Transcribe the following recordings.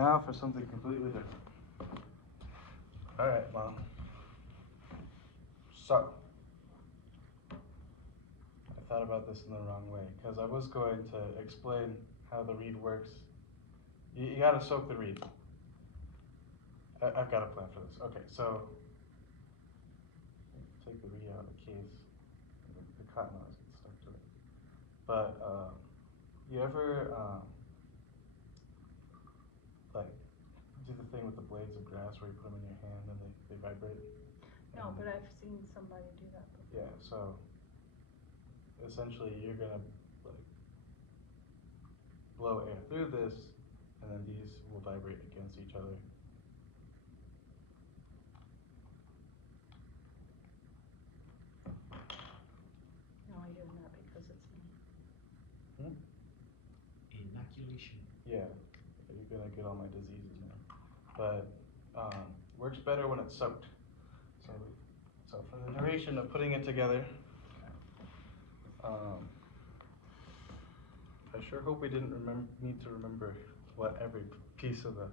now for something completely different. All right, Mom. So, I thought about this in the wrong way because I was going to explain how the reed works. You gotta soak the reed. I've got a plan for this. Okay, so take the reed out of the case. The cotton always gets stuck to it. But you ever like do the thing with the blades of grass where you put them in your hand and they vibrate? No, but I've seen somebody do that before. Yeah, so essentially you're gonna like blow air through this, and then these will vibrate against each other. No, I do not because it's me. Inoculation. Yeah, you're gonna get all my diseases now. But works better when it's soaked. So for the duration of putting it together, I sure hope we didn't need to remember what every piece of the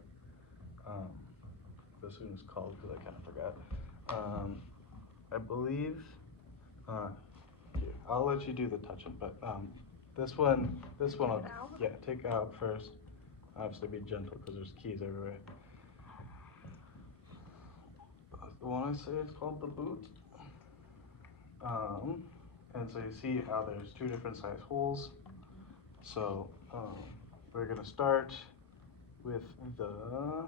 bassoon is called because I kind of forgot. I believe. Here, I'll let you do the touching, but this one, I'll, yeah, take out first. Obviously, be gentle because there's keys everywhere. The one I say is called the boot. And so you see how there's two different size holes. So we're gonna start with the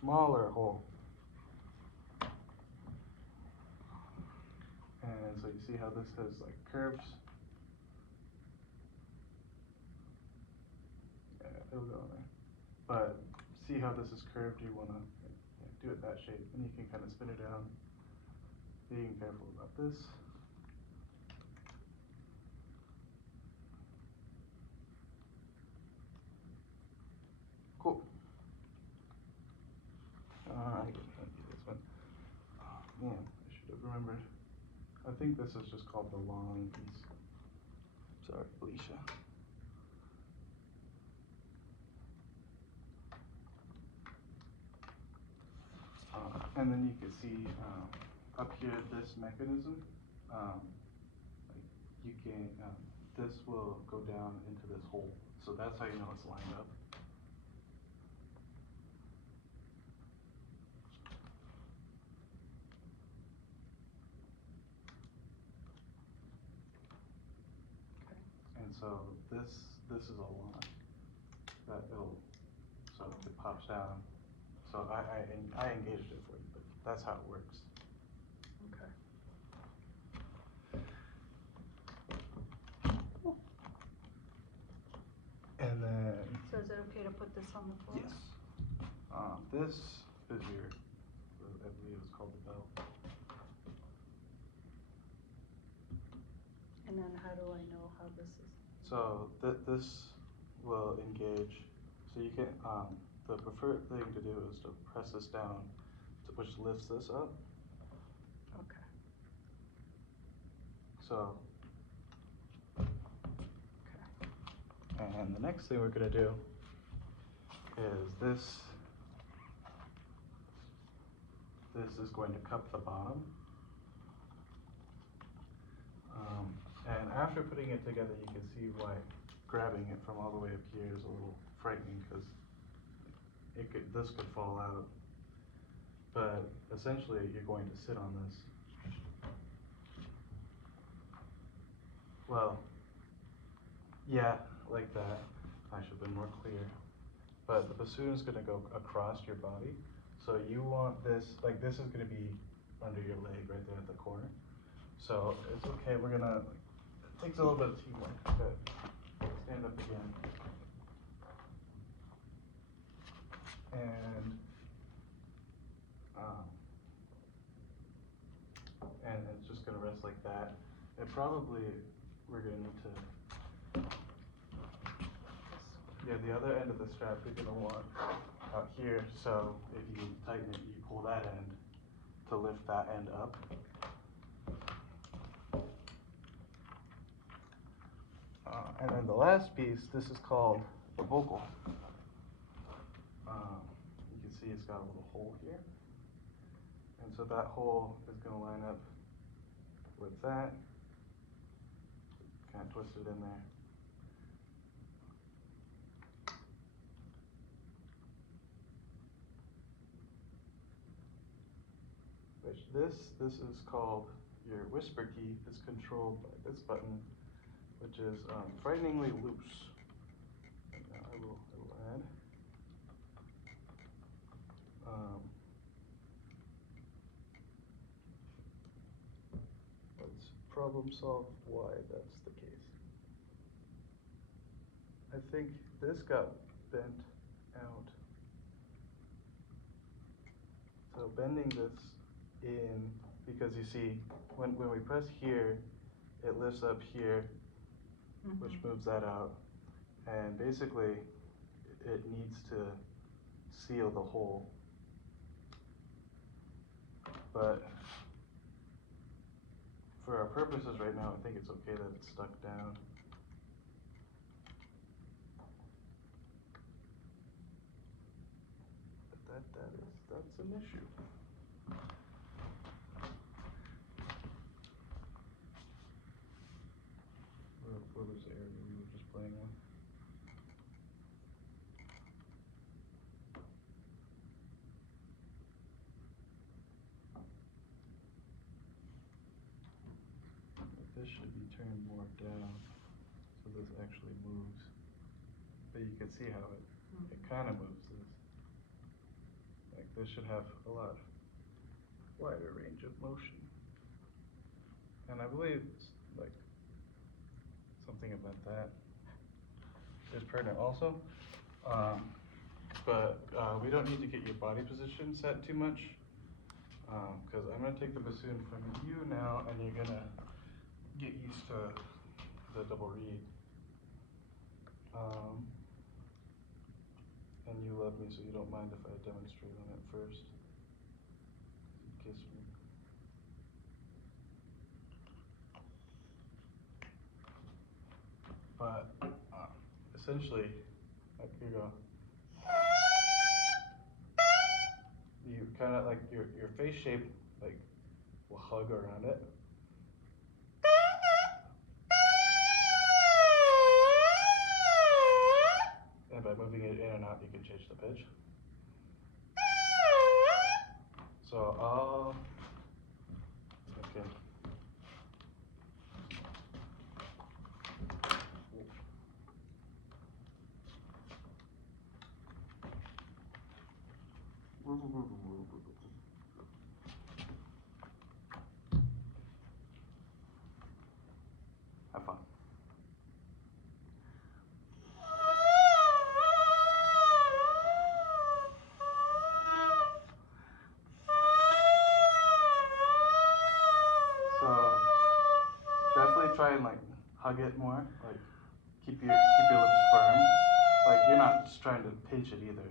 smaller hole. And so you see how this has like curves. Yeah, it'll go in there. But see how this is curved? You wanna do it that shape, and you can kind of spin it down. Being careful about this. Cool. I can do this one. Oh man, I should have remembered. I think this is just called the long piece. Sorry, Alicia. And then you can see up here this mechanism. Like you can, this will go down into this hole. So that's how you know it's lined up. And so this is a line that it'll, so it pops down. So I engaged it for you, but that's how it works. Okay. And then. So is it okay to put this on the floor? Yes. This is your, I believe it's called the bell. And then how do I know how this is? So this will engage. So you can, the preferred thing to do is to press this down, which lifts this up. Okay. So. Okay. And the next thing we're gonna do is this. This is going to cup the bottom. And after putting it together, you can see why grabbing it from all the way up here is a little frightening because this could fall out. But essentially, you're going to sit on this. Well, yeah, like that. I should have been more clear. But the bassoon is going to go across your body. So you want this, like this is going to be under your leg right there at the corner. So it's okay, we're going to, it takes a little bit of teamwork, but stand up again. And it's just going to rest like that. And probably we're going to need to, yeah, the other end of the strap you're going to want out here. So if you tighten it, you pull that end to lift that end up. And then the last piece, this is called the vocal. You can see it's got a little hole here. And so that hole is going to line up with that. Kind of twist it in there. Which this is called your whisper key. It's controlled by this button, which is frighteningly loose. And now I will add. Let's problem solve why that's the case. I think this got bent out. So bending this in, because you see, when we press here, it lifts up here, which moves that out. And basically, it needs to seal the hole. But for our purposes right now, I think it's okay that it's stuck down. But that's an issue. Where was the area we were just playing on? This should be turned more down, so this actually moves. But you can see how it kind of moves this. Like this should have a lot wider range of motion. And I believe like something about that is pertinent also. But we don't need to get your body position set too much, because I'm going to take the bassoon from you now, and you're going to get used to the double reed. And you love me, so you don't mind if I demonstrate on it first. You kiss me. But essentially, like you go. You kind of like your face shape like will hug around it. And by moving it in and out, you can change the pitch. So okay. Have fun. So definitely try and like hug it more, like keep your lips firm. Like you're not just trying to pinch it either.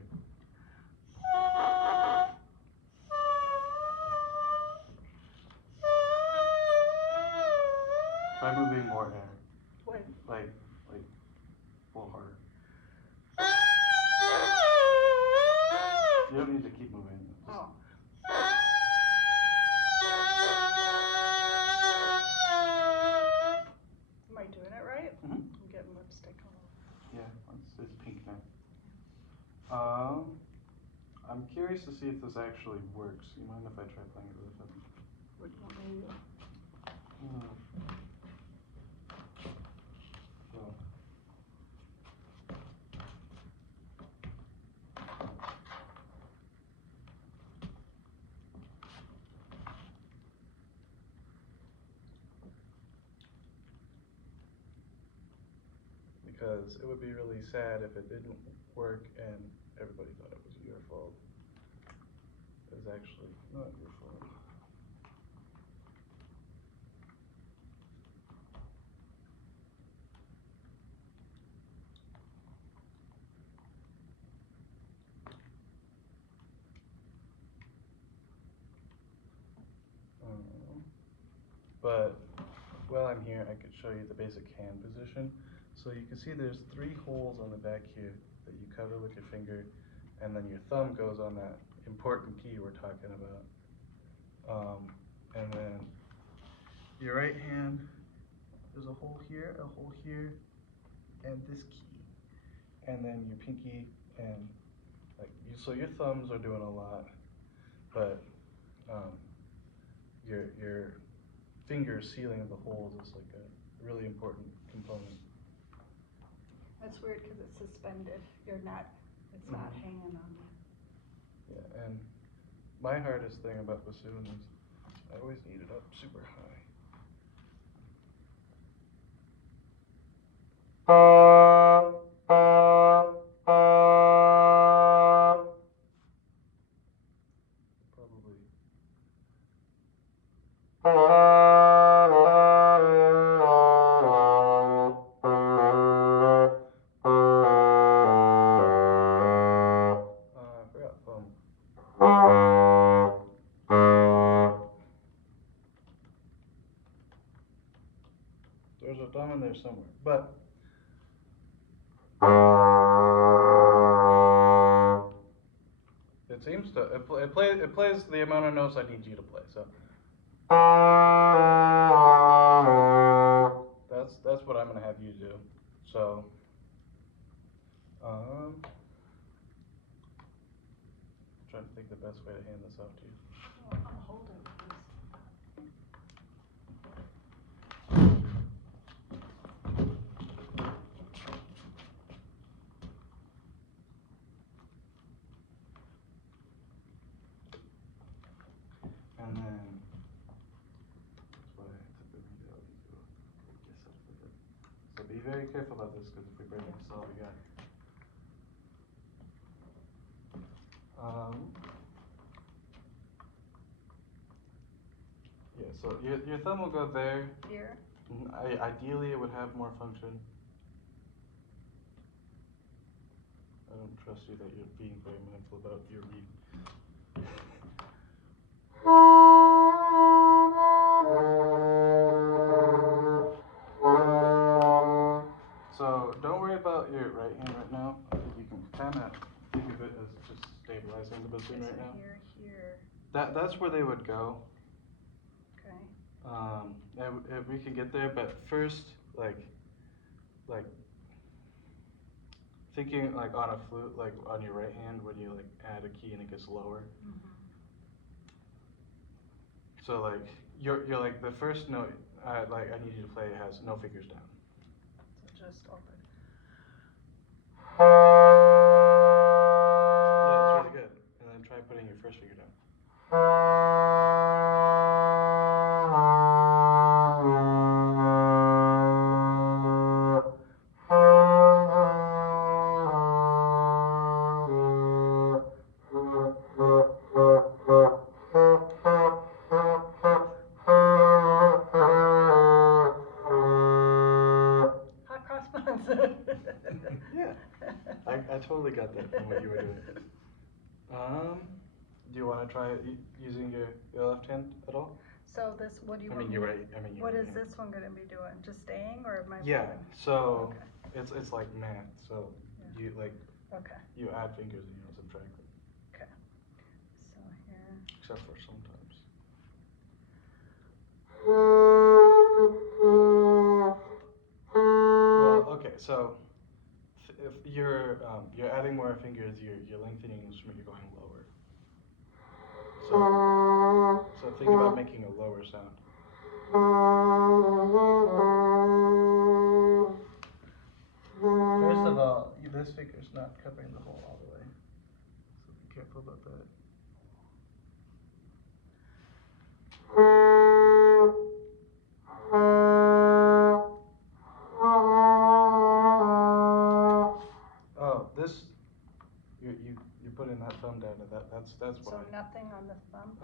Try moving more air. What? Like a little harder. You don't need to keep moving. Oh. Am I doing it right? Mm-hmm. I'm getting lipstick all over. Yeah, it's pink now. I'm curious to see if this actually works. You mind if I try playing it with it? Would you want me to? So. Because it would be really sad if it didn't work and everybody thought it was your fault. It was actually not your fault. But while I'm here, I could show you the basic hand position. So you can see there's 3 holes on the back here that you cover with your finger, and then your thumb goes on that important key we're talking about. And then your right hand, there's a hole here, and this key. And then your pinky and so your thumbs are doing a lot, but your fingers sealing the holes is like a really important component. That's weird because it's suspended. It's not hanging on there. Yeah, and my hardest thing about bassoon is I always need it up super high. Probably. I forgot thumb. There's a thumb in there somewhere, but it seems to it plays the amount of notes I need you to play. So that's what I'm gonna have you do. So trying to think the best way to hand this off to you. Well, I'll hold it, please. And then that's why I took the video out. You go break yourself with it. So be very careful about this because if we break it, that's all we got. Yeah, so your thumb will go there. Here? Ideally, it would have more function. I don't trust you that you're being very mindful about your read. So don't worry about your right hand right now. I think you can kind of think of it as just stabilizing the bassoon right now. Here. That's where they would go. Okay. And we can get there, but first, like thinking like on a flute, like on your right hand, when you like add a key and it gets lower. Mm-hmm. So like you're like the first note, like I need you to play has no fingers down. So just open. Yeah, that's really good. And then try putting your first finger down. Hot cross buns. Yeah, I totally got that from what you were doing. Do you want to try using your left hand at all? So this, what do you I want mean, me you're to- right. I mean, you're What right is hand. this one gonna be doing? Just staying or am I Yeah. moving? So Okay. it's like math. So Yeah. you like Okay. you add fingers and you don't subtract them, Okay. So here. except for sometimes. Well, okay. So if you're adding more fingers, you're lengthening the instrument. You're going lower. So think about making a lower sound. First of all, this finger's not covering the hole all the way, so be careful about that. Oh, this you're putting that thumb down, and that's why. So nothing on the thumb?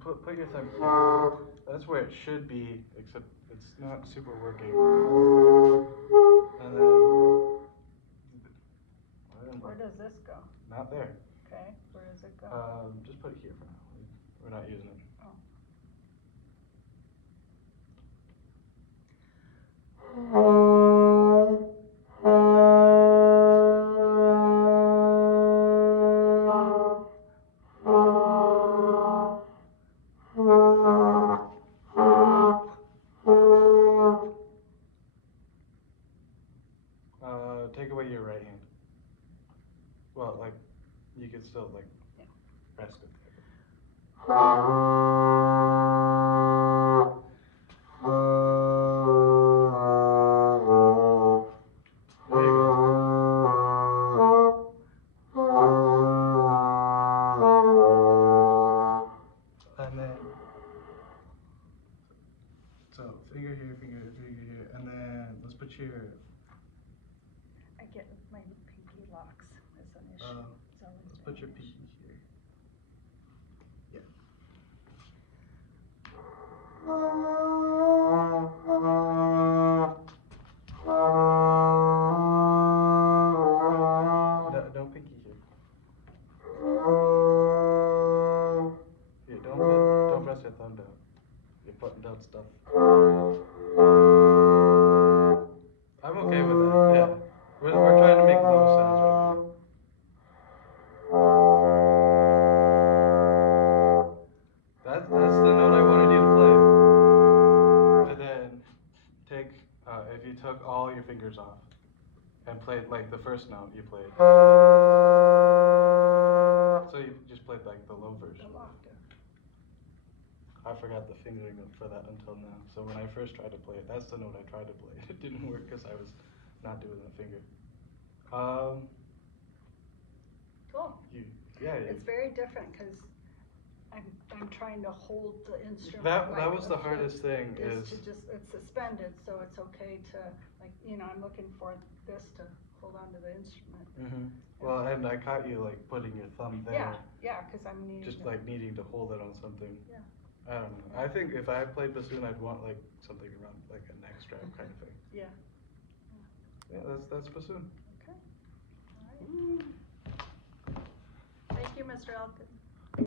Put your thumb here. That's where it should be, except it's not super working. And then Where does this go? not there. Okay, where does it go? Just put it here for now. We're not using it. Oh. right hand. Well, like, you can still, like, Yeah. rest it there. There you go. And then, so finger here, finger here, and then let's put your, I get my pinky locks as an issue. It's always let's been put your an issue. pinky here. Yeah. No pinky here. Here, don't press your thumb down. You're putting down stuff. I'm okay with that, yeah. We're trying to make low sounds right now. That's the note I wanted you to play. And then take, if you took all your fingers off and played like the first note you played. So you just played like the low version. The octave. I forgot the fingering for that until now. So when I first tried to play it, that's the note I tried to play. It didn't work because I was not doing the finger. Cool. Yeah. It's very different because I'm trying to hold the instrument. That like was a the flute. hardest thing Is is to just, it's suspended, so it's okay to, like, I'm looking for this to hold on to the instrument. Mhm. Well, and I caught you like putting your thumb there. Yeah, because I'm needing Just to. like needing to hold it on something. Yeah. I don't know. I think if I played bassoon, I'd want like something around like a neck strap kind of thing. Yeah. Yeah, that's bassoon. Okay. All right. Thank you, Mr. Elkins.